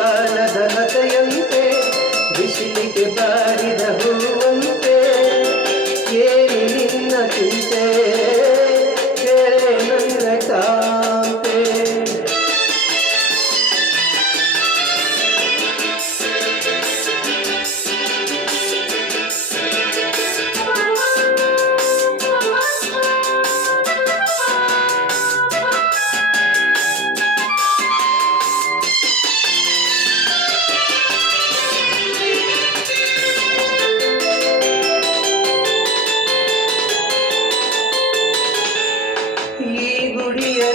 ಕಾಲದ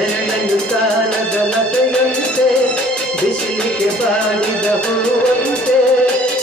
एंड जूता